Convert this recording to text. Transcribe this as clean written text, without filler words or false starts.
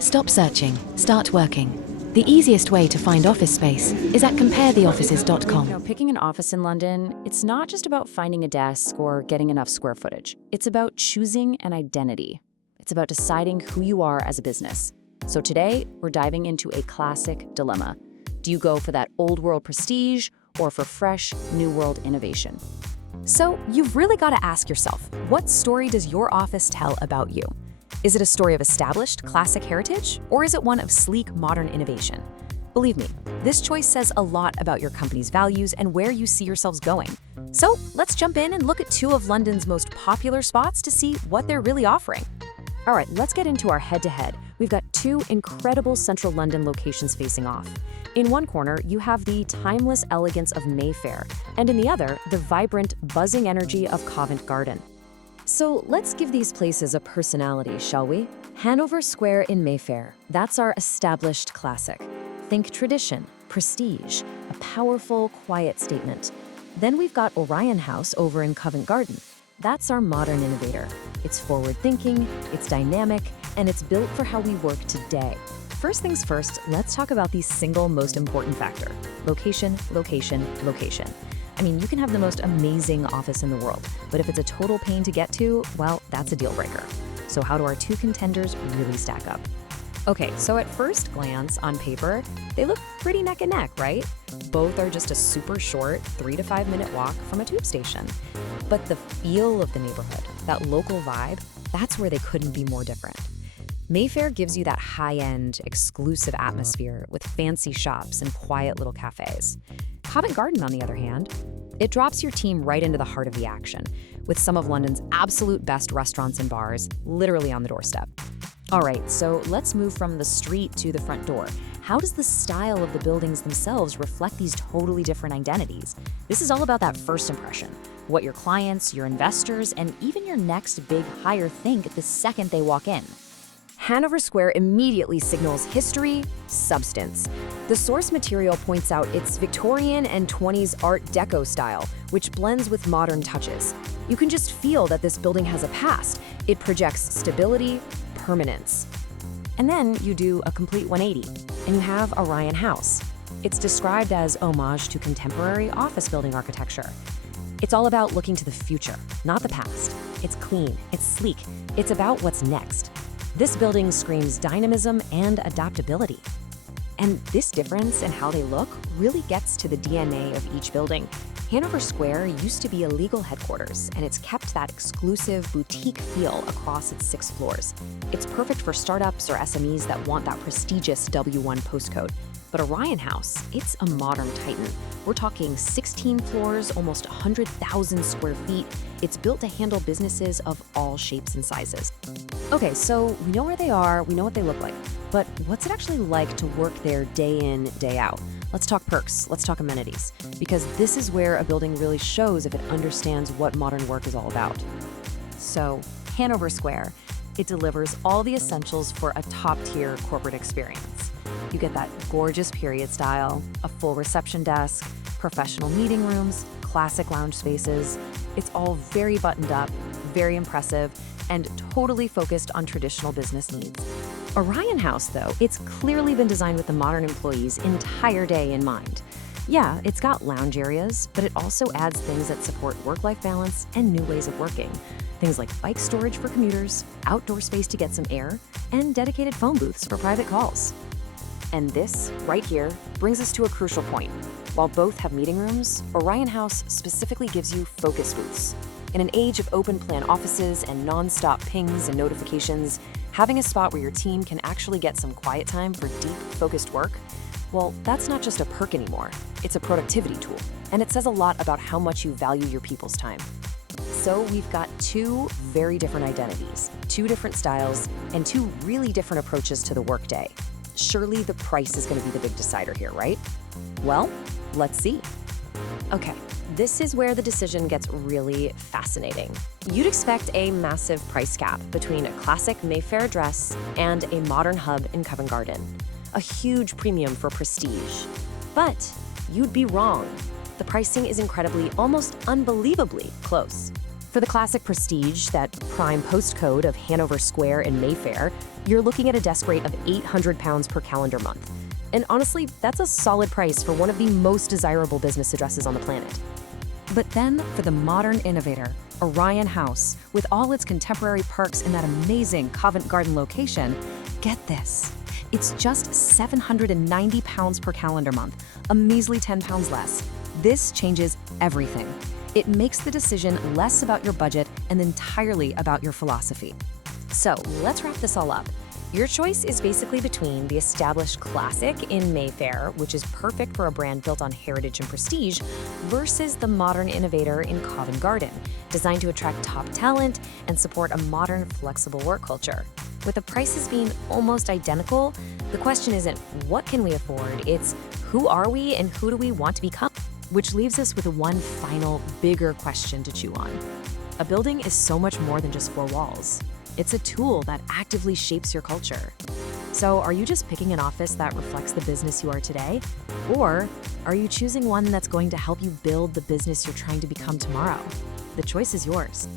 Stop searching, start working. The easiest way to find office space is at comparetheoffices.com. Picking an office in London, it's not just about finding a desk or getting enough square footage. It's about choosing an identity. It's about deciding who you are as a business. So today, we're diving into a classic dilemma. Do you go for that old world prestige or for fresh, new world innovation? So you've really got to ask yourself, what story does your office tell about you? Is it a story of established, classic heritage, or is it one of sleek, modern innovation? Believe me, this choice says a lot about your company's values and where you see yourselves going. So let's jump in and look at two of London's most popular spots to see what they're really offering. All right, let's get into our head-to-head. We've got two incredible central London locations facing off. In one corner, you have the timeless elegance of Mayfair, and in the other, the vibrant, buzzing energy of Covent Garden. So let's give these places a personality, shall we? Hanover Square in Mayfair, that's our established classic. Think tradition, prestige, a powerful, quiet statement. Then we've got Orion House over in Covent Garden. That's our modern innovator. It's forward-thinking, it's dynamic, and it's built for how we work today. First things first, let's talk about the single most important factor: location, location, location. I mean, you can have the most amazing office in the world, but if it's a total pain to get to, well, that's a deal breaker. So how do our two contenders really stack up? Okay, so at first glance, on paper, they look pretty neck and neck, right? Both are just a super short 3 to 5 minute walk from a tube station. But the feel of the neighborhood, that local vibe, that's where they couldn't be more different. Mayfair gives you that high-end, exclusive atmosphere with fancy shops and quiet little cafes. Covent Garden, on the other hand, it drops your team right into the heart of the action, with some of London's absolute best restaurants and bars literally on the doorstep. All right, so let's move from the street to the front door. How does the style of the buildings themselves reflect these totally different identities? This is all about that first impression, what your clients, your investors, and even your next big hire think the second they walk in. Hanover Square immediately signals history, substance. The source material points out its Victorian and 20s Art Deco style, which blends with modern touches. You can just feel that this building has a past. It projects stability, permanence. And then you do a complete 180, and you have Orion House. It's described as homage to contemporary office building architecture. It's all about looking to the future, not the past. It's clean, it's sleek, it's about what's next. This building screams dynamism and adaptability. And this difference in how they look really gets to the DNA of each building. Hanover Square used to be a legal headquarters, and it's kept that exclusive boutique feel across its 6 floors. It's perfect for startups or SMEs that want that prestigious W1 postcode. But Orion House, it's a modern titan. We're talking 16 floors, almost 100,000 square feet. It's built to handle businesses of all shapes and sizes. Okay, so we know where they are, we know what they look like, but what's it actually like to work there day in, day out? Let's talk perks, let's talk amenities, because this is where a building really shows if it understands what modern work is all about. So, Hanover Square, it delivers all the essentials for a top-tier corporate experience. You get that gorgeous period style, a full reception desk, professional meeting rooms, classic lounge spaces. It's all very buttoned up, very impressive, and totally focused on traditional business needs. Orion House, though, it's clearly been designed with the modern employee's entire day in mind. Yeah, it's got lounge areas, but it also adds things that support work-life balance and new ways of working. Things like bike storage for commuters, outdoor space to get some air, and dedicated phone booths for private calls. And this, right here, brings us to a crucial point. While both have meeting rooms, Orion House specifically gives you focus booths. In an age of open-plan offices and non-stop pings and notifications, having a spot where your team can actually get some quiet time for deep, focused work, well, that's not just a perk anymore. It's a productivity tool, and it says a lot about how much you value your people's time. So we've got two very different identities, two different styles, and two really different approaches to the workday. Surely the price is going to be the big decider here, right? Well, let's see. Okay, this is where the decision gets really fascinating. You'd expect a massive price gap between a classic Mayfair address and a modern hub in Covent Garden. A huge premium for prestige. But you'd be wrong. The pricing is incredibly, almost unbelievably close. For the classic prestige, that prime postcode of Hanover Square in Mayfair, you're looking at a desk rate of £800 per calendar month. And honestly, that's a solid price for one of the most desirable business addresses on the planet. But then, for the modern innovator, Orion House, with all its contemporary perks in that amazing Covent Garden location, get this. It's just £790 per calendar month, a measly £10 less. This changes everything. It makes the decision less about your budget and entirely about your philosophy. So let's wrap this all up. Your choice is basically between the established classic in Mayfair, which is perfect for a brand built on heritage and prestige, versus the modern innovator in Covent Garden, designed to attract top talent and support a modern, flexible work culture. With the prices being almost identical, the question isn't what can we afford, it's who are we and who do we want to become? Which leaves us with one final, bigger question to chew on. A building is so much more than just four walls. It's a tool that actively shapes your culture. So are you just picking an office that reflects the business you are today? Or are you choosing one that's going to help you build the business you're trying to become tomorrow? The choice is yours.